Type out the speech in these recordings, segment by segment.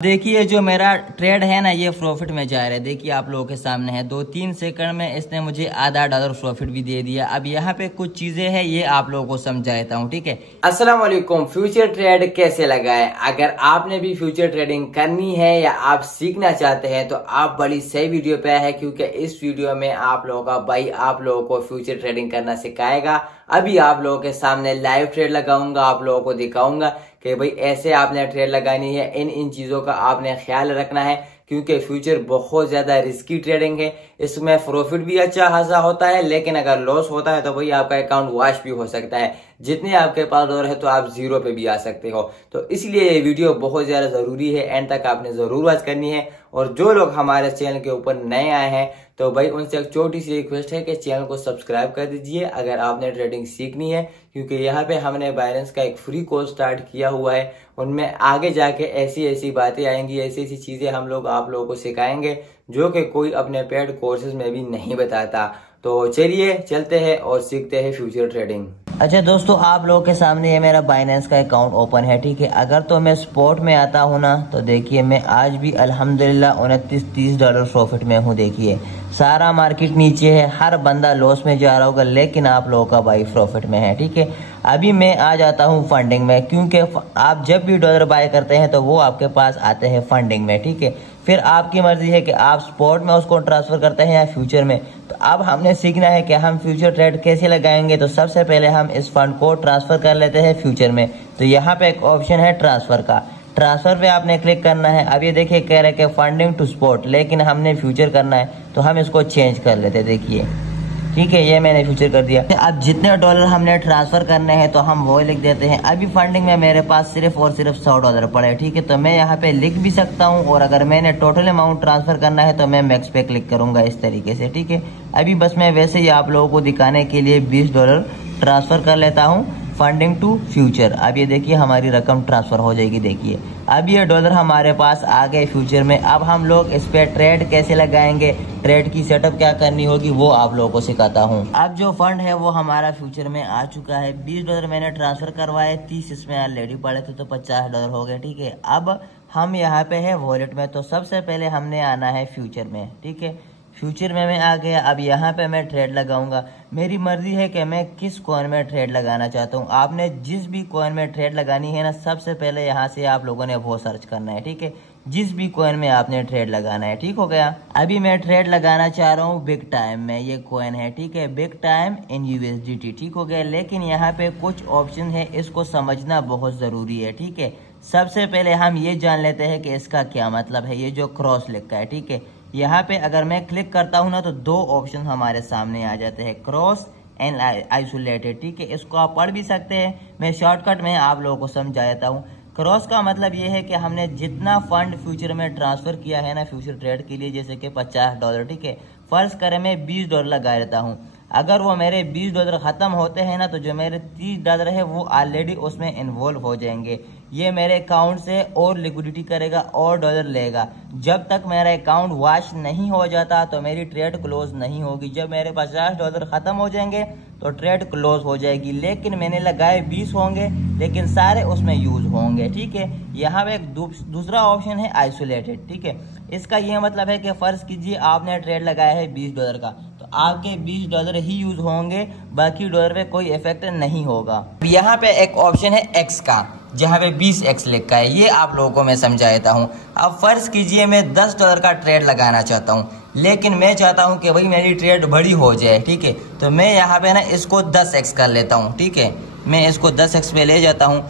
देखिए जो मेरा ट्रेड है ना ये प्रॉफिट में जा रहा है। देखिए आप लोगों के सामने है 2-3 सेकंड में इसने मुझे आधा डॉलर प्रॉफिट भी दे दिया। अब यहाँ पे कुछ चीजें हैं ये आप लोगों को समझाता हूँ, ठीक है। अस्सलाम वालेकुम। फ्यूचर ट्रेड कैसे लगाएं? अगर आपने भी फ्यूचर ट्रेडिंग करनी है या आप सीखना चाहते हैं तो आप बड़ी सही वीडियो पे आए हैं, क्योंकि इस वीडियो में आप लोगों का भाई आप लोगों को फ्यूचर ट्रेडिंग करना सिखाएगा। अभी आप लोगों के सामने लाइव ट्रेड लगाऊंगा, आप लोगों को दिखाऊंगा कि भाई ऐसे आपने ट्रेड लगानी है, इन चीजों का आपने ख्याल रखना है, क्योंकि फ्यूचर बहुत ज्यादा रिस्की ट्रेडिंग है। इसमें प्रॉफिट भी अच्छा खासा होता है, लेकिन अगर लॉस होता है तो भाई आपका अकाउंट वॉश भी हो सकता है। जितने आपके पास डॉलर है तो आप जीरो पे भी आ सकते हो। तो इसलिए ये वीडियो बहुत ज्यादा जरूरी है, एंड तक आपने जरूर वॉच करनी है। और जो लोग हमारे चैनल के ऊपर नए आए हैं तो भाई उनसे एक छोटी सी रिक्वेस्ट है कि चैनल को सब्सक्राइब कर दीजिए अगर आपने ट्रेडिंग सीखनी है, क्योंकि यहाँ पे हमने बाइनेंस का एक फ्री कोर्स स्टार्ट किया हुआ है। उनमें आगे जाके ऐसी ऐसी बातें आएंगी, ऐसी ऐसी चीजें हम लोग आप लोगों को सिखाएंगे जो कि कोई अपने पेड कोर्सेज में भी नहीं बताता। तो चलिए चलते हैं और सीखते हैं फ्यूचर ट्रेडिंग। अच्छा दोस्तों, आप लोगों के सामने ये मेरा बाइनेंस का अकाउंट ओपन है, ठीक है। अगर तो मैं स्पॉट में आता हूँ ना तो देखिए मैं आज भी अल्हम्दुलिल्लाह 29-30 डॉलर प्रॉफिट में हूँ। देखिए सारा मार्केट नीचे है, हर बंदा लॉस में जा रहा होगा, लेकिन आप लोगों का भाई प्रॉफिट में है, ठीक है। अभी मैं आ जाता हूँ फंडिंग में, क्योंकि आप जब भी डॉलर बाय करते हैं तो वो आपके पास आते हैं फंडिंग में, ठीक है। फिर आपकी मर्जी है कि आप स्पॉट में उसको ट्रांसफर करते हैं या फ्यूचर में। तो अब हमने सीखना है कि हम फ्यूचर ट्रेड कैसे लगाएंगे। तो सबसे पहले हम इस फंड को ट्रांसफर कर लेते हैं फ्यूचर में। तो यहाँ पे एक ऑप्शन है ट्रांसफर का, ट्रांसफर पे आपने क्लिक करना है। अब ये देखिए कह रहे हैं कि फंडिंग टू स्पॉट, लेकिन हमने फ्यूचर करना है तो हम इसको चेंज कर लेते हैं। देखिए ठीक है, ये मैंने फ्यूचर कर दिया। अब जितने डॉलर हमने ट्रांसफर करने हैं तो हम वो लिख देते हैं। अभी फंडिंग में मेरे पास सिर्फ और सिर्फ 100 डॉलर पड़े, ठीक है। तो मैं यहाँ पे लिख भी सकता हूँ, और अगर मैंने टोटल अमाउंट ट्रांसफर करना है तो मैं मैक्स पे क्लिक करूंगा इस तरीके से, ठीक है। अभी बस मैं वैसे ही आप लोगों को दिखाने के लिए 20 डॉलर ट्रांसफर कर लेता हूँ फंडिंग टू फ्यूचर। अब ये देखिए हमारी रकम ट्रांसफर हो जाएगी। देखिए अब ये डॉलर हमारे पास आ गए फ्यूचर में। अब हम लोग इस पे ट्रेड कैसे लगाएंगे, ट्रेड की सेटअप क्या करनी होगी वो आप लोगों को सिखाता हूँ। अब जो फंड है वो हमारा फ्यूचर में आ चुका है। 20 डॉलर मैंने ट्रांसफर करवाए, 30 इसमें ऑलरेडी पड़े थे तो 50 डॉलर हो गए, ठीक है। अब हम यहाँ पे है वॉलेट में, तो सबसे पहले हमने आना है फ्यूचर में, ठीक है। फ्यूचर में मैं आ गया। अब यहाँ पे मैं ट्रेड लगाऊंगा। मेरी मर्जी है कि मैं किस कॉइन में ट्रेड लगाना चाहता हूँ। आपने जिस भी कॉइन में ट्रेड लगानी है ना, सबसे पहले यहाँ से आप लोगों ने वो सर्च करना है, ठीक है। जिस भी कॉइन में आपने ट्रेड लगाना है, ठीक हो गया। अभी मैं ट्रेड लगाना चाह रहा हूँ बिग टाइम में, ये कॉइन है, ठीक है, बिग टाइम इन USDT, ठीक हो गया। लेकिन यहाँ पे कुछ ऑप्शन है, इसको समझना बहुत जरूरी है, ठीक है। सबसे पहले हम ये जान लेते हैं कि इसका क्या मतलब है। ये जो क्रॉस लिखा है, ठीक है, यहाँ पे अगर मैं क्लिक करता हूँ ना तो 2 ऑप्शन हमारे सामने आ जाते हैं, क्रॉस एंड आइसोलेटेड, ठीक है। इसको आप पढ़ भी सकते हैं, मैं शॉर्टकट में आप लोगों को समझा देता हूँ। क्रॉस का मतलब ये है कि हमने जितना फंड फ्यूचर में ट्रांसफर किया है ना फ्यूचर ट्रेड के लिए, जैसे कि 50 डॉलर, ठीक है, फर्ज करें मैं 20 डॉलर लगा देता हूँ। अगर वो मेरे 20 डॉलर खत्म होते हैं ना तो जो मेरे 30 डॉलर है वो ऑलरेडी उसमें इन्वॉल्व हो जाएंगे। ये मेरे अकाउंट से और लिक्विडिटी करेगा और डॉलर लेगा। जब तक मेरा अकाउंट वॉश नहीं हो जाता तो मेरी ट्रेड क्लोज नहीं होगी। जब मेरे 50 डॉलर खत्म हो जाएंगे तो ट्रेड क्लोज हो जाएगी। लेकिन मैंने लगाए 20 होंगे, लेकिन सारे उसमें यूज होंगे, ठीक है। यहाँ पे एक दूसरा ऑप्शन है आइसोलेटेड, ठीक है। इसका ये मतलब है कि फर्ज कीजिए आपने ट्रेड लगाया है 20 डॉलर का, तो आपके 20 डॉलर ही यूज होंगे, बाकी डॉलर पे कोई इफेक्ट नहीं होगा। यहाँ पे एक ऑप्शन है एक्स का, जहाँ पे 20x लिखा है, ये आप लोगों को मैं समझा देता हूँ। अब फर्ज कीजिए मैं 10 डॉलर का ट्रेड लगाना चाहता हूँ, लेकिन मैं चाहता हूँ कि भाई मेरी ट्रेड बड़ी हो जाए, ठीक है। तो मैं यहाँ पे ना इसको 10x कर लेता हूँ, ठीक है। मैं इसको 10x पे ले जाता हूँ।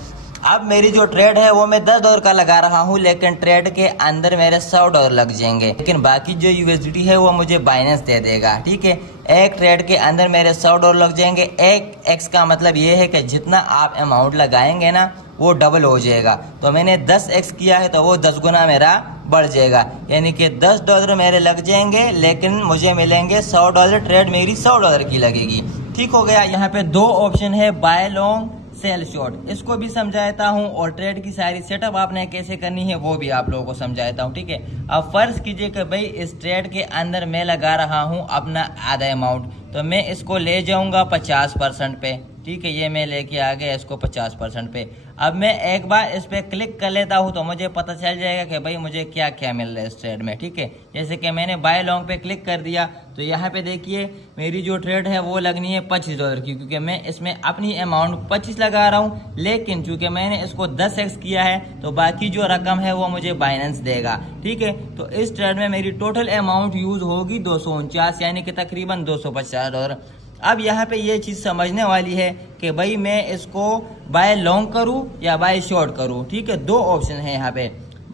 अब मेरी जो ट्रेड है वो मैं 10 डॉलर का लगा रहा हूँ, लेकिन ट्रेड के अंदर मेरे 100 डॉलर लग जाएंगे, लेकिन बाकी जो USDT है वो मुझे बाइनेंस दे देगा, ठीक है। एक ट्रेड के अंदर मेरे 100 डॉलर लग जाएंगे। एक x का मतलब ये है कि जितना आप अमाउंट लगाएंगे ना वो डबल हो जाएगा। तो मैंने 10x किया है तो वो 10 गुना मेरा बढ़ जाएगा, यानी कि 10 डॉलर मेरे लग जाएंगे, लेकिन मुझे मिलेंगे 100 डॉलर। ट्रेड मेरी 100 डॉलर की लगेगी, ठीक हो गया। यहाँ पे 2 ऑप्शन है, बाय लॉन्ग सेल शॉर्ट, इसको भी समझाता हूँ, और ट्रेड की सारी सेटअप आपने कैसे करनी है वो भी आप लोगों को समझाता हूँ, ठीक है। अब फर्ज कीजिए कि भाई इस ट्रेड के अंदर मैं लगा रहा हूँ अपना आधा अमाउंट, तो मैं इसको ले जाऊंगा 50% पे, ठीक है। ये मैं लेके आ गया इसको 50% पे। अब मैं एक बार इस पे क्लिक कर लेता हूँ तो मुझे पता चल जाएगा कि भाई मुझे क्या क्या मिल रहा है इस ट्रेड में, ठीक है। जैसे कि मैंने बाय लॉन्ग पे क्लिक कर दिया तो यहाँ पे देखिए मेरी जो ट्रेड है वो लगनी है $25 की, क्योंकि मैं इसमें अपनी अमाउंट 25 लगा रहा हूँ, लेकिन चूंकि मैंने इसको 10x किया है तो बाकी जो रकम है वो मुझे बाइनेंस देगा, ठीक है। तो इस ट्रेड में मेरी टोटल अमाउंट यूज होगी 249, यानी कि तकरीबन $250। अब यहाँ पे ये चीज़ समझने वाली है कि भाई मैं इसको बाय लॉन्ग करूँ या बाय शॉर्ट करूँ, ठीक है। दो ऑप्शन है यहाँ पे,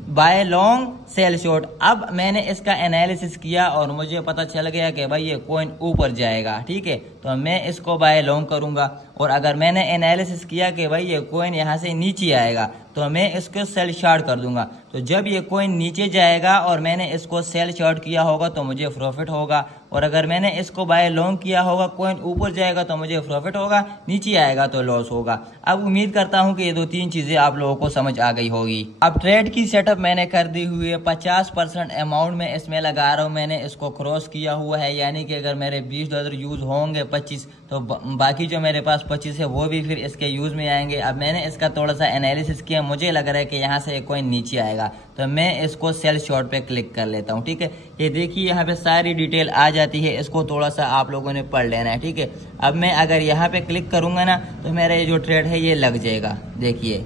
बाय लॉन्ग सेल शॉर्ट। अब मैंने इसका एनालिसिस किया और मुझे पता चल गया कि भाई ये कॉइन ऊपर जाएगा, ठीक है, तो मैं इसको बाय लॉन्ग करूंगा। और अगर मैंने एनालिसिस किया कि भाई ये कॉइन यहाँ से नीचे आएगा तो मैं इसको सेल शॉर्ट कर दूंगा। तो जब ये कॉइन नीचे जाएगा और मैंने इसको सेल शॉर्ट किया होगा तो मुझे प्रॉफिट होगा, और अगर मैंने इसको बाय लॉन्ग किया होगा कॉइन ऊपर जाएगा तो मुझे प्रॉफिट होगा, नीचे आएगा तो लॉस होगा। अब उम्मीद करता हूं कि ये 2-3 चीजें आप लोगों को समझ आ गई होगी। अब ट्रेड की सेटअप मैंने कर दी हुई है, 50% अमाउंट में इसमें लगा रहा हूँ, मैंने इसको क्रॉस किया हुआ है, यानी कि अगर मेरे $20 यूज होंगे 25 तो बाकी जो मेरे पास 25 है वो भी फिर इसके यूज में आएंगे। अब मैंने इसका थोड़ा सा एनालिसिस किया, मुझे लग रहा है कि यहाँ से एक कॉइन नीचे आएगा तो मैं इसको सेल शॉर्ट पे क्लिक कर लेता हूँ, ठीक है। ये देखिए यहाँ पे सारी डिटेल आ जाती है, इसको थोड़ा सा आप लोगों ने पढ़ लेना है, ठीक है। अब मैं अगर यहाँ पे क्लिक करूंगा ना तो मेरा ये जो ट्रेड है ये लग जाएगा। देखिए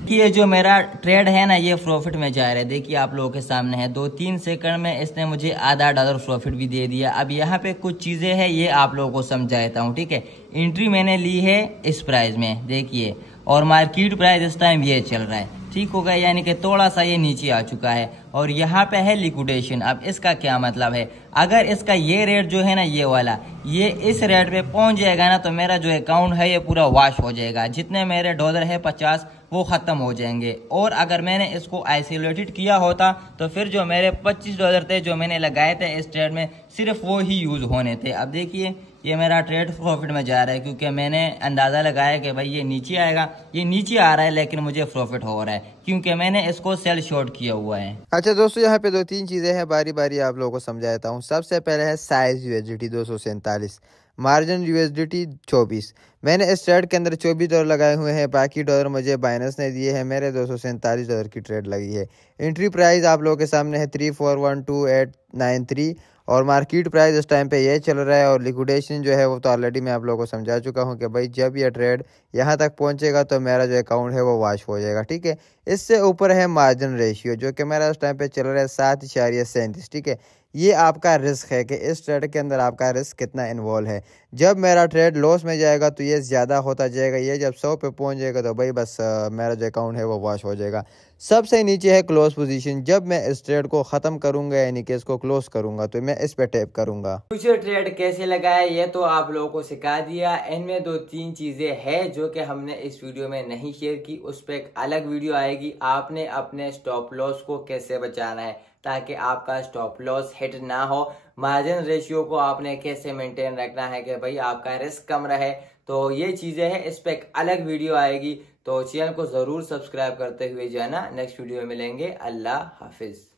कि ये जो मेरा ट्रेड है ना ये प्रॉफिट में जा रहा है, देखिए आप लोगों के सामने है। 2-3 सेकंड में इसने मुझे $0.5 प्रॉफिट भी दे दिया। अब यहाँ पे कुछ चीजें हैं ये आप लोगों को समझाता हूँ, ठीक है। एंट्री मैंने ली है इस प्राइस में, देखिए, और मार्केट प्राइस इस टाइम ये चल रहा है, ठीक हो गया, यानी कि थोड़ा सा ये नीचे आ चुका है। और यहाँ पे है लिक्विडेशन। अब इसका क्या मतलब है, अगर इसका ये रेट जो है ना ये वाला, ये इस रेट पे पहुंच जाएगा ना तो मेरा जो अकाउंट है ये पूरा वॉश हो जाएगा, जितने मेरे डॉलर है 50 वो खत्म हो जाएंगे। और अगर मैंने इसको आइसोलेटेड किया होता तो फिर जो मेरे $25 थे जो मैंने लगाए थे इस ट्रेड में सिर्फ वो ही यूज होने थे। अब देखिए ये मेरा ट्रेड प्रॉफिट में जा रहा है, क्योंकि मैंने अंदाजा लगाया कि भाई ये नीचे आएगा, ये नीचे आ रहा है लेकिन मुझे प्रॉफिट हो रहा है क्योंकि मैंने इसको सेल शॉर्ट किया हुआ है। अच्छा दोस्तों, यहाँ पे 2-3 चीजें हैं, बारी बारी आप लोगों को समझाता हूँ। सबसे पहले है साइज USDT 247, मार्जिन USDT 24। मैंने इस ट्रेड के अंदर $24 लगाए हुए हैं, बाकी डॉलर मुझे बाइनेंस ने दिए हैं, मेरे $247 की ट्रेड लगी है। एंट्री प्राइस आप लोगों के सामने है 3412893 और मार्केट प्राइस इस टाइम पे ये चल रहा है। और लिक्विडेशन जो है वो तो ऑलरेडी मैं आप लोगों को समझा चुका हूँ कि भाई जब ये ट्रेड यहाँ तक पहुँचेगा तो मेरा जो अकाउंट है वो वॉश हो जाएगा, ठीक है। इससे ऊपर है मार्जिन रेशियो जो कि मेरा इस टाइम पे चल रहा है 7.37, ठीक है। ये आपका रिस्क है कि इस ट्रेड के अंदर आपका रिस्क कितना इन्वॉल्व है। जब मेरा ट्रेड लॉस में जाएगा तो ये ज़्यादा होता जाएगा, ये जब 100 पे पहुंच जाएगा तो भाई बस मेरा जो अकाउंट है वो वॉश हो जाएगा। सबसे नीचे है क्लोज पोजीशन। जब मैं इस ट्रेड को ख़त्म करूंगा यानी कि इसको क्लोज करूंगा तो मैं इस पे टैप करूंगा। फ्यूचर ट्रेड कैसे लगाए ये तो आप लोगों को सिखा दिया। इनमें 2-3 चीजें हैं जो कि हमने इस वीडियो में नहीं शेयर की, उस पर एक अलग वीडियो आएगी। आपने अपने स्टॉप लॉस को कैसे बचाना है ताकि आपका स्टॉप लॉस हिट ना हो, मार्जिन रेशियो को आपने कैसे मेंटेन रखना है कि भाई आपका रिस्क कम रहे, तो ये चीजें हैं, इस पे एक अलग वीडियो आएगी। तो चैनल को जरूर सब्सक्राइब करते हुए जो है ना नेक्स्ट वीडियो में मिलेंगे। अल्लाह हाफिज।